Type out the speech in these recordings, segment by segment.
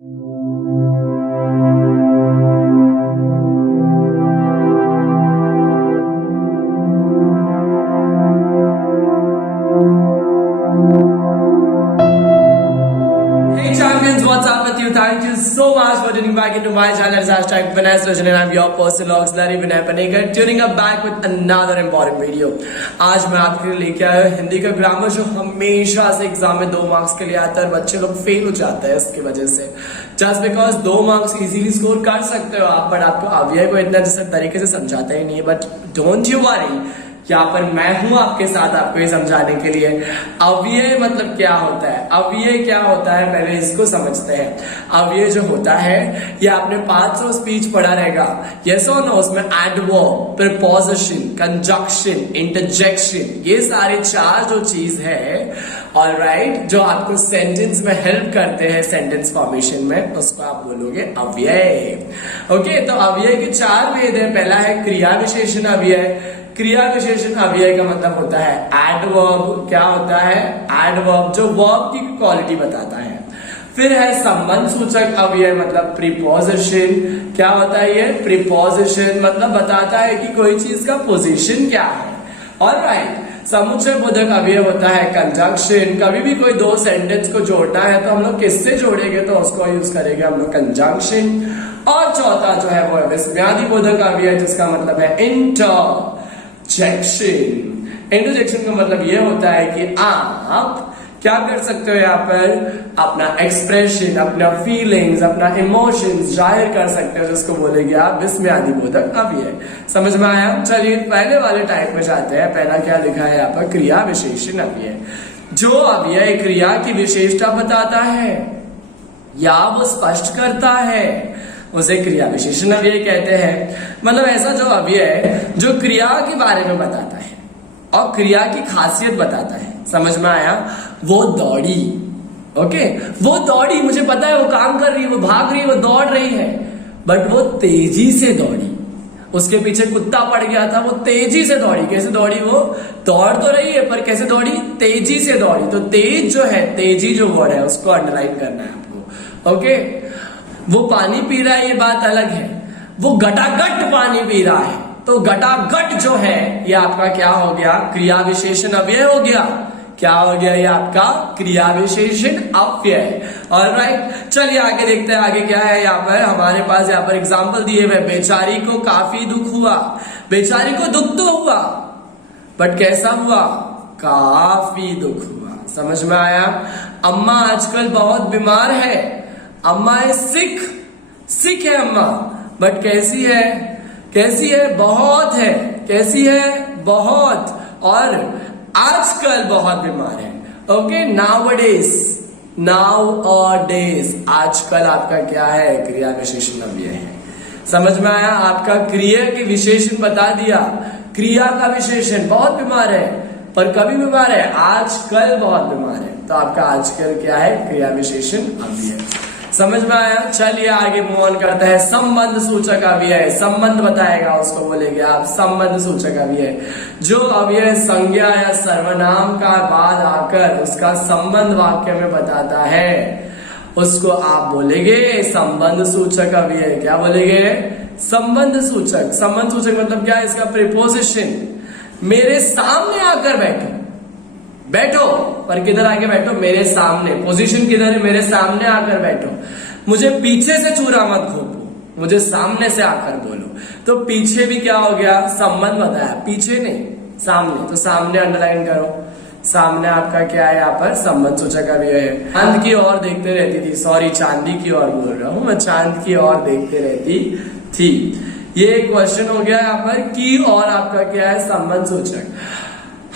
Hey champions, what's up with you? Thank you so much for tuning back into my channel. It's hashtag Vinay Srajan and I'm your personal auxiliary Vinay Panikar, tuning up back with another important video. आज मैं आपके लिए लेके आया हूँ हिंदी का grammar जो हमेशा से एग्जाम में 2 मार्क्स के लिए आता है और बच्चे लोग फेल हो जाते हैं इसकी वजह से। Just because 2 marks easily score कर सकते हो आप, बट आपको अव्यय को इतना जैसे तरीके से समझाते ही नहीं है। बट डोंट यू वरी, यहाँ पर मैं हूं आपके साथ आपको ये समझाने के लिए। अव्यय मतलब क्या होता है, अव्यय क्या होता है, पहले इसको समझते हैं। अव्यय जो होता है ये आपने 500 स्पीच पढ़ा रहेगा, यस और नो। उसमें एडवर्ब, प्रीपोजिशन, कंजक्शन, इंटरजेक्शन, ये सारे 4 जो चीज है ऑलराइट, जो आपको सेंटेंस में हेल्प करते हैं सेंटेंस फॉर्मेशन में, उसको आप बोलोगे अव्यय। ओके, तो अव्यय के 4 भेद है। पहला है क्रिया विशेषण अव्यय। क्रिया विशेषण अव्यय का मतलब होता है एडवर्ब। क्या होता है? एडवर्ब, जो वर्ब की क्वालिटी बताता है। फिर है संबंध सूचक अव्यय, मतलब प्रीपोजिशन। क्या होता है ये? प्रीपोजिशन मतलब बताता है कि कोई चीज का पोजीशन क्या है। ऑलराइट, समुच्चय बोधक अव्यय होता है कंजंक्शन। कभी भी कोई 2 सेंटेंस को जोड़ना है तो हम लोग किससे जोड़ेंगे? तो उसको यूज करेंगे हम लोग कंजंक्शन। और चौथा जो है वो है विस्मयादि बोधक अव्यय, जिसका मतलब है इंटरजेक्शन। इंटरजेक्शन का मतलब ये होता है कि आप क्या कर सकते हो, यहाँ पर अपना एक्सप्रेशन, अपना फीलिंग्स, अपना इमोशंस जाहिर कर सकते हो, जिसको बोलेंगे आप विस्मयादि बोधक अव्यय। समझ में आया? चलिए पहले वाले टाइप में जाते हैं। पहला क्या लिखा है यहाँ पर? क्रिया विशेषण अव्यय। जो अव्यय क्रिया की विशेषता बताता है या वो स्पष्ट करता है उसे क्रिया विशेषण अव्यय कहते हैं। मतलब ऐसा जो अव्यय जो क्रिया के बारे में बताता है और क्रिया की खासियत बताता है। समझ में आया? वो दौड़ी, ओके, वो दौड़ी, मुझे पता है वो काम कर रही है, वो भाग रही है, वो दौड़ रही है, बट वो तेजी से दौड़ी। उसके पीछे कुत्ता पड़ गया था, वो तेजी से दौड़ी। कैसे दौड़ी? वो दौड़ तो रही है पर कैसे दौड़ी? तेजी से दौड़ी। तो तेज जो है, तेजी जो वर्ड है उसको अंडरलाइन करना है आपको। ओके, वो पानी पी रहा है ये बात अलग है, वो गटागट पानी पी रहा है। तो गटागट जो है ये आपका क्या हो गया? क्रिया विशेषण अव्यय हो गया। क्या हो गया? ये आपका क्रिया विशेषण अव्यय। ऑलराइट, चलिए आगे देखते हैं। आगे क्या है यहाँ पर हमारे पास? यहाँ पर एग्जाम्पल दिए हुए, बेचारी को काफी दुख हुआ। बेचारी को दुख तो हुआ, बट कैसा हुआ? काफी दुख हुआ। समझ में आया? अम्मा आजकल बहुत बीमार है। अम्मा है सिक, सिक है अम्मा, बट कैसी है? कैसी है? बहुत है। कैसी है? बहुत। और आजकल बहुत बीमार है। ओके, नाउअडेज, नाउअडेज, आजकल आपका क्या है? क्रिया विशेषण अव्यय है। समझ में आया? आपका क्रिया के विशेषण बता दिया। क्रिया का विशेषण, बहुत बीमार है, पर कभी बीमार है? आजकल बहुत बीमार है। तो आपका आजकल क्या है? क्रिया विशेषण अव्यय। समझ में आया? चलिए आगे मूव ऑन करते हैं। संबंध सूचक अव्यय, संबंध बताएगा, उसको बोलेंगे आप संबंध सूचक अव्यय। जो अव्यय संज्ञा या सर्वनाम का बाद आकर उसका संबंध वाक्य में बताता है उसको आप बोलेंगे संबंध सूचक अव्यय। क्या बोलेंगे? संबंध सूचक। संबंध सूचक मतलब क्या? इसका प्रीपोजिशन। मेरे सामने आकर बैठो, बैठो, पर किधर आके बैठो? मेरे सामने। पोजीशन किधर है? मेरे सामने आकर बैठो। मुझे पीछे से चूरा मत घोपो, मुझे सामने से आकर बोलो। तो पीछे भी क्या हो गया? संबंध बताया। पीछे नहीं, सामने। तो सामने अंडरलाइन करो। सामने आपका क्या है यहाँ पर? संबंध सूचक अव्यय है। चांद की ओर देखते रहती थी, सॉरी चांदी की ओर बोल रहा हूं मैं, चांद की ओर देखते रहती थी। ये क्वेश्चन हो गया यहाँ पर। की और आपका क्या है? संबंध सूचक।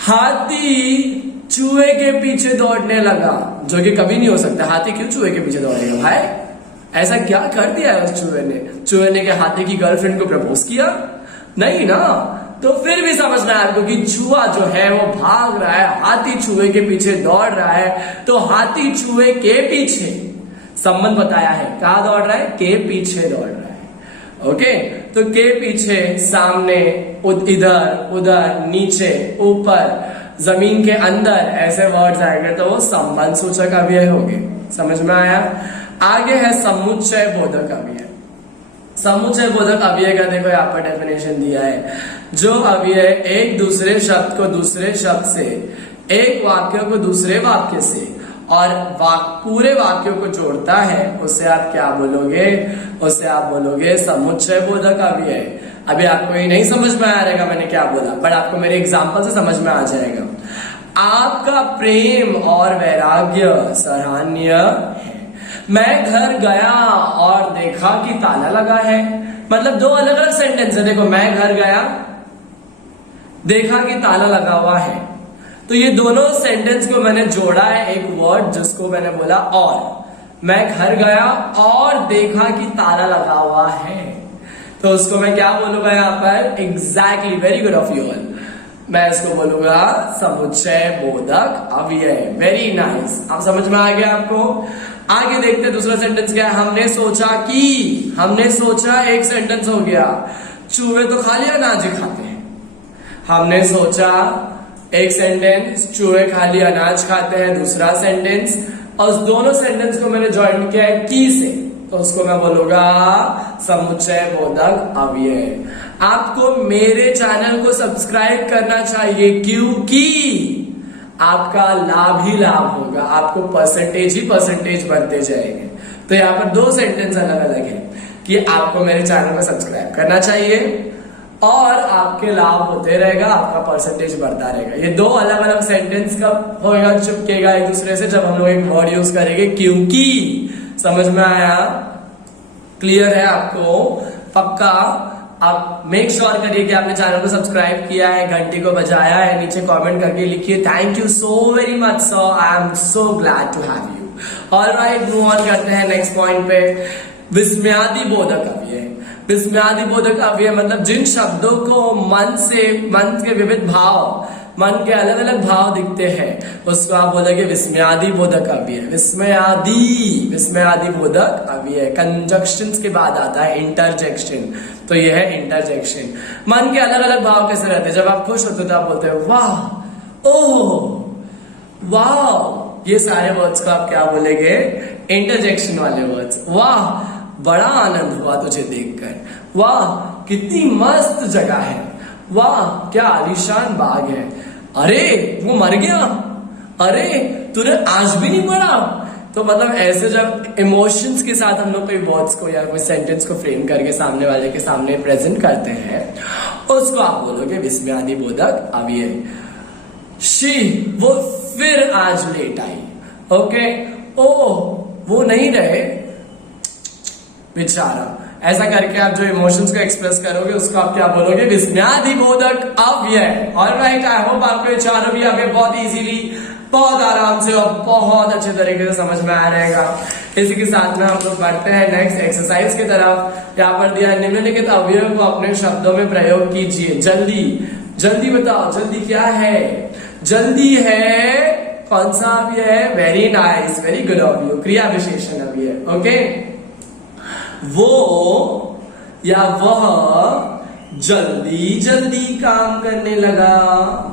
हाथी चूहे के पीछे दौड़ने लगा, जो कि कभी नहीं हो सकता। हाथी क्यों चूहे के पीछे दौड़ेगा भाई? ऐसा क्या कर दिया है उस चूहे ने? चूहे ने क्या हाथी की गर्लफ्रेंड को प्रपोज किया? नहीं ना। तो फिर भी समझना है आपको कि चूहा जो है वो भाग रहा है, हाथी चूहे के पीछे दौड़ रहा है। तो हाथी चूहे के पीछे, संबंध बताया है, कहा दौड़ रहा है? के पीछे दौड़ रहा है। ओके, तो के पीछे, सामने, इधर, उधर, नीचे, ऊपर, जमीन के अंदर, ऐसे वर्ड्स आएंगे तो वो संबंध सूचक अव्यय होंगे। समझ में आया? आगे है समुच्चय बोधक अव्यय। समुच्चय बोधक अव्यय का देखो यहाँ पर डेफिनेशन दिया है, जो अव्यय एक दूसरे शब्द को दूसरे शब्द से, एक वाक्य को दूसरे वाक्य से और पूरे वाक्यों को जोड़ता है, उसे आप क्या बोलोगे? उसे आप बोलोगे समुच्चय बोधक अव्यय। अभी आपको ये नहीं समझ में आ रहेगा मैंने क्या बोला, बट आपको मेरे एग्जाम्पल से समझ में आ जाएगा। आपका प्रेम और वैराग्य सराहनीय है। मैं घर गया और देखा कि ताला लगा है, मतलब दो अलग अलग सेंटेंस है। देखो, मैं घर गया, देखा कि ताला लगा हुआ है, तो ये दोनों सेंटेंस को मैंने जोड़ा है एक वर्ड जिसको मैंने बोला और। मैं घर गया और देखा कि ताला लगा हुआ है, तो उसको मैं क्या बोलूंगा यहाँ पर? Exactly, very good of you all. मैं इसको बोलूंगा समुच्चय बोधक अव्यय। वेरी नाइस, आप समझ में आ गया आपको? आगे देखते हैं दूसरा सेंटेंस क्या है। हमने सोचा कि, हमने सोचा एक सेंटेंस हो गया। चूहे तो खाली अनाज ही खाते हैं। हमने सोचा एक सेंटेंस, चूहे खाली अनाज खाते हैं दूसरा सेंटेंस, और उस दोनों सेंटेंस को मैंने ज्वाइन किया है की से, तो उसको मैं बोलूंगा समुच्चय बोधक अव्यय। आपको मेरे चैनल को सब्सक्राइब करना चाहिए, क्योंकि आपका लाभ ही लाभ होगा, आपको परसेंटेज ही परसेंटेज बढ़ते जाएंगे। तो यहाँ पर दो सेंटेंस अलग अलग है कि आपको मेरे चैनल को सब्सक्राइब करना चाहिए और आपके लाभ होते रहेगा, आपका परसेंटेज बढ़ता रहेगा। ये दो अलग अलग सेंटेंस कब होगा, चिपकेगा एक दूसरे से? जब हम लोग एक वर्ड यूज करेंगे क्योंकि। समझ में आया? क्लियर है आपको? पक्का? आप मेक श्योर करिए कि आपने चैनल को सब्सक्राइब किया है, घंटी को बजाया है, नीचे कमेंट करके लिखिए thank you so very much sir, I am so glad to have you. Alright, move on करते हैं नेक्स्ट पॉइंट पे। विस्मयादि बोधक अव्यय। विस्मयादि बोधक अव्यय मतलब जिन शब्दों को मन के विविध भाव, मन के अलग अलग भाव दिखते हैं, उसको आप बोलोगे विस्मयादि बोधक अव्यय। विस्मयादि बोधक अव्यय। कंजक्शंस के बाद आता है इंटरजेक्शन, तो ये है इंटरजेक्शन। मन के अलग अलग भाव कैसे रहते हैं? जब आप खुश होते हो तो आप बोलते हो वाह, ओह, वाह। ये सारे वर्ड्स को आप क्या बोलेंगे? इंटरजेक्शन वाले वर्ड्स। वाह, बड़ा आनंद हुआ तुझे देखकर। वाह, कितनी मस्त जगह है। वाह, क्या आलीशान बाग है। अरे, वो मर गया। अरे, तूने आज भी नहीं पढ़ा। तो मतलब ऐसे जब इमोशंस के साथ हम लोग कोई वर्ड्स को या कोई सेंटेंस को फ्रेम करके सामने वाले के सामने प्रेजेंट करते हैं, उसको आप बोलोगे विस्मयादि बोधक अव्यय। शी, वो फिर आज लेट आई। ओके, ओ, वो नहीं रहे बेचारा। ऐसा करके आप जो इमोशंस को एक्सप्रेस करोगे उसको आप क्या बोलोगे? विस्मयादि बोधक अव्यय। ऑलराइट, आई होप आपको ये चारों भी अव्यय बहुत इजीली, बहुत आराम से और बहुत अच्छे तरीके से समझ में आ रहेगा। इसी के साथ में हम लोग बढ़ते हैं नेक्स्ट एक्सरसाइज की तरफ। यहाँ पर दिया निम्नलिखित अवयवों को अपने शब्दों में प्रयोग कीजिए। जल्दी जल्दी बताओ, जल्दी क्या है? जल्दी है कौन सा अव्यय है? Very nice, very good of you, क्रिया विशेषण अव्यय। ओके, वो या वह जल्दी जल्दी काम करने लगा।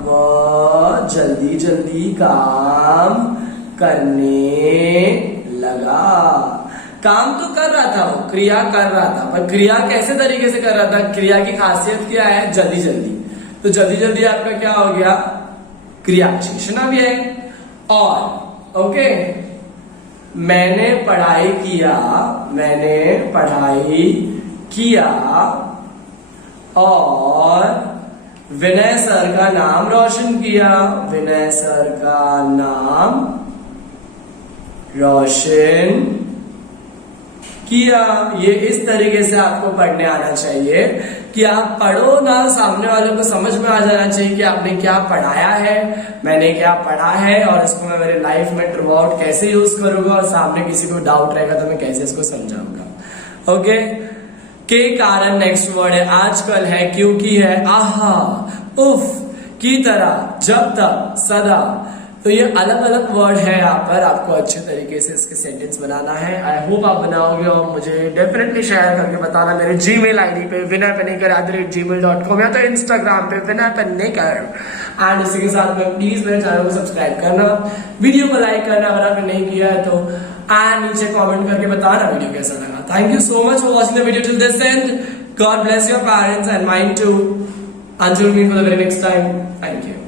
वह जल्दी जल्दी काम करने लगा। काम तो कर रहा था, वो क्रिया कर रहा था, पर क्रिया कैसे तरीके से कर रहा था? क्रिया की खासियत क्या है? जल्दी जल्दी। तो जल्दी जल्दी आपका क्या हो गया? क्रिया विशेषण अव्यय। और ओके, मैंने पढ़ाई किया, मैंने पढ़ाई किया और विनय सर का नाम रोशन किया। विनय सर का नाम रोशन किया। ये इस तरीके से आपको पढ़ने आना चाहिए कि आप पढ़ो ना, सामने वालों को समझ में आ जाना चाहिए कि आपने क्या पढ़ाया है, मैंने क्या पढ़ा है, और इसको मैं मेरे लाइफ में थ्रू आउट कैसे यूज करूंगा, और सामने किसी को डाउट रहेगा तो मैं कैसे इसको समझाऊंगा। ओके, के कारण नेक्स्ट वर्ड है, आजकल है, क्योंकि है, आहा, उफ, की तरह, जब तक, सदा। तो ये अलग अलग वर्ड है यहाँ पर, आपको अच्छे तरीके से इसके सेंटेंस बनाना है। आई होप आप बनाओगे और मुझे डेफिनेटली शेयर करके बताना मेरे जीमेल आईडी पे vinaypanikar@gmail.com या तो इंस्टाग्राम पे vinaypanikar। एंड इसी के साथ में प्लीज मेरे चैनल को सब्सक्राइब करना, वीडियो को लाइक करना अगर आपने नहीं किया है तो, एंड नीचे कमेंट करके बताना वीडियो कैसा लगा। Thank you so much for watching the video till this end. God bless your parents and mine too. Until we meet for the very next time. Thank you.